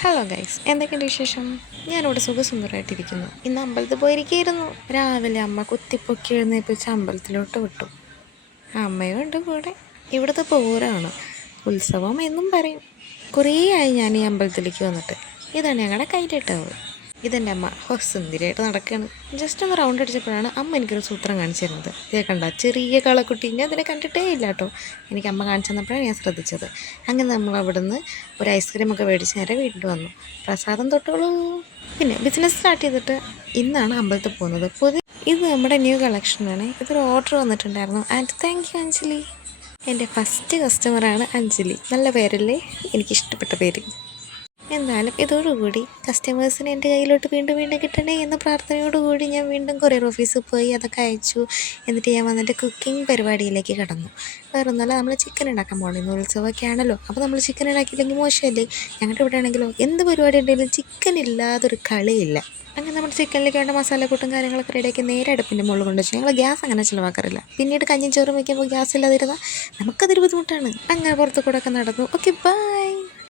Hello guys, എന്തൊക്കെയുണ്ട് വിശേഷം? ഞാനിവിടെ സുഖസുന്ദരമായിട്ടിരിക്കുന്നു. ഇന്ന് അമ്പലത്തിൽ പോയിരിക്കുകയായിരുന്നു. രാവിലെ അമ്മ കുത്തിപ്പൊക്കി എഴുന്നേൽപ്പിച്ച് അമ്പലത്തിലോട്ട് വിട്ടു. അമ്മയും ഉണ്ട് കൂടെ. ഇവിടുത്തെ പൂരമാണ്, ഉത്സവം എന്നും പറയും. കുറേ ആയി ഞാൻ ഈ അമ്പലത്തിലേക്ക് വന്നിട്ട്. ഇതാണ് ഞങ്ങളുടെ കൈയിലിട്ടത്. ഇതെൻ്റെ അമ്മ സുന്ദരിയായിട്ട് നടക്കുകയാണ്. ജസ്റ്റ് ഒന്ന് റൗണ്ട് അടിച്ചപ്പോഴാണ് അമ്മ എനിക്കൊരു സൂത്രം കാണിച്ചു തരുന്നത്. ഇതേ കണ്ട ചെറിയ കളക്കുട്ടി, ഞാൻ ഇതിനെ കണ്ടിട്ടേ ഇല്ല കേട്ടോ. എനിക്ക് അമ്മ കാണിച്ചു തന്നപ്പോഴാണ് ഞാൻ ശ്രദ്ധിച്ചത്. അങ്ങനെ നമ്മൾ അവിടുന്ന് ഒരു ഐസ്ക്രീമൊക്കെ മേടിച്ച് നേരെ വീട്ടിൽ വന്നു. പ്രസാദം തൊട്ടോളൂ. പിന്നെ ബിസിനസ് സ്റ്റാർട്ട് ചെയ്തിട്ട് ഇന്നാണ് അമ്പലത്തിൽ പോകുന്നത്. ഇത് നമ്മുടെ ന്യൂ കളക്ഷനാണ്. ഇതൊരു ഓർഡർ വന്നിട്ടുണ്ടായിരുന്നു. And thank you Anjali. എൻ്റെ ഫസ്റ്റ് കസ്റ്റമറാണ് അഞ്ജലി. നല്ല പേരല്ലേ? എനിക്കിഷ്ടപ്പെട്ട പേര്. എന്നാലും ഇതോടുകൂടി കസ്റ്റമേഴ്സിന് എൻ്റെ കയ്യിലോട്ട് വീണ്ടും വീണ്ടും കിട്ടണേ എന്ന പ്രാർത്ഥനയോടുകൂടി ഞാൻ വീണ്ടും കൊറിയർ ഓഫീസിൽ പോയി അതൊക്കെ അയച്ചു. എന്നിട്ട് ഞാൻ വന്നിട്ട് കുക്കിംഗ് പരിപാടിയിലേക്ക് കടന്നു. വേറൊന്നുമല്ല, നമ്മൾ ചിക്കൻ ഉണ്ടാക്കാൻ പോകണം. ഇന്ന് ഉത്സവമൊക്കെ ആണല്ലോ, അപ്പോൾ നമ്മൾ ചിക്കൻ ഉണ്ടാക്കിയില്ലെങ്കിൽ മോശമല്ലേ? ഞങ്ങളുടെ ഇവിടെ ആണെങ്കിലോ എന്ത് പരിപാടി ഉണ്ടെങ്കിലും ചിക്കൻ ഇല്ലാതൊരു കളിയില്ല. അങ്ങനെ നമ്മുടെ ചിക്കനിലേക്ക് വേണ്ട മസാലക്കൂട്ടും കാര്യങ്ങളൊക്കെ റെഡിയാക്കി നേരെ അടുപ്പിൻ്റെ മുകളിൽ കൊണ്ടുവച്ചു. ഞങ്ങൾ ഗ്യാസ് അങ്ങനെ ചിലവാക്കാറില്ല. പിന്നീട് കഞ്ഞിയും ചോറും വയ്ക്കുമ്പോൾ ഗ്യാസ് ഇല്ലാതിരുന്നാൽ നമുക്കതൊരു ബുദ്ധിമുട്ടാണ്. അങ്ങനെ പുറത്ത് കൂടെ ഒക്കെ നടന്നു. Okay, by.